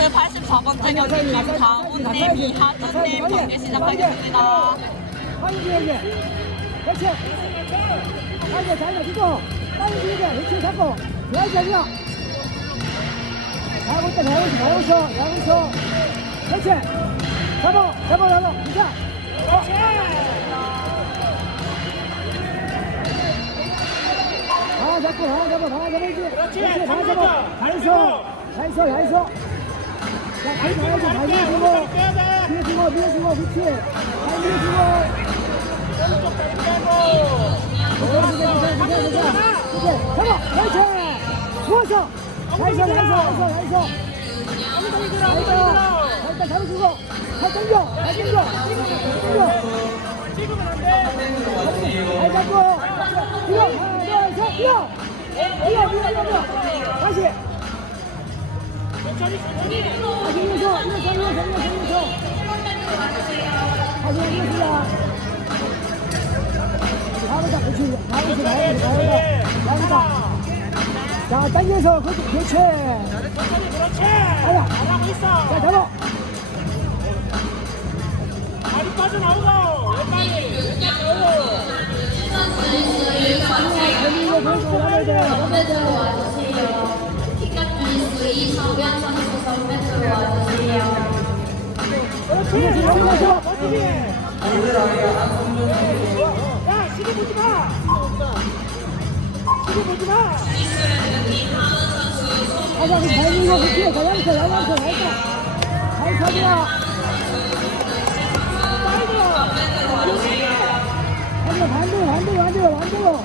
그 84번째 경기 김다운님, 이하준님 경기 시작하겠습니다. 한기에게 그렇지. 한개 잘 넣고 빨리 길게 그렇지 잡고 야이 자기야 잘하고 있다 잘하고 있어 잘하고 있어 잘하고 있어. 그렇지. 잡아 잡아 잡아. 진짜 다 잡고 다 잡아 다 잡아야지 그렇지 다 잡아. 잘했어 잘했어 잘했어 자, 잘 가야지 잘 밀어주고 밀어주고 밀어주고 그렇지 잘 밀어주고 잡아! 나이스! 좋았어! 나이스 나이스 나이스 나이스 일단 잡아주고 잘 당겨 잘 당겨 당겨 잘 잡고 밀어 하나 둘셋 밀어 밀어 밀어 밀어 밀어 다시 다시 밀어서 밀어서 밀어서 밀어서 다시 밀어서 나오다 그렇지 나오다 나오다 나오다 나오다 자 당겨서 그렇지 그렇지 그렇지. 아야 잘하고 있어. 자 잡아 다리 빠져나오고. 왼발이. 보여줘 나가야 반대로 반대로 반대로 반대로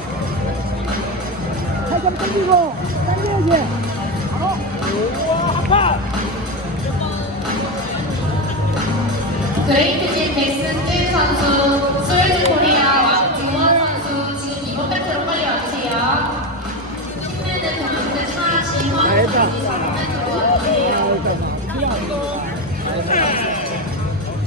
살짝 당기고 당겨야지. 그레이트진 백승진 선수,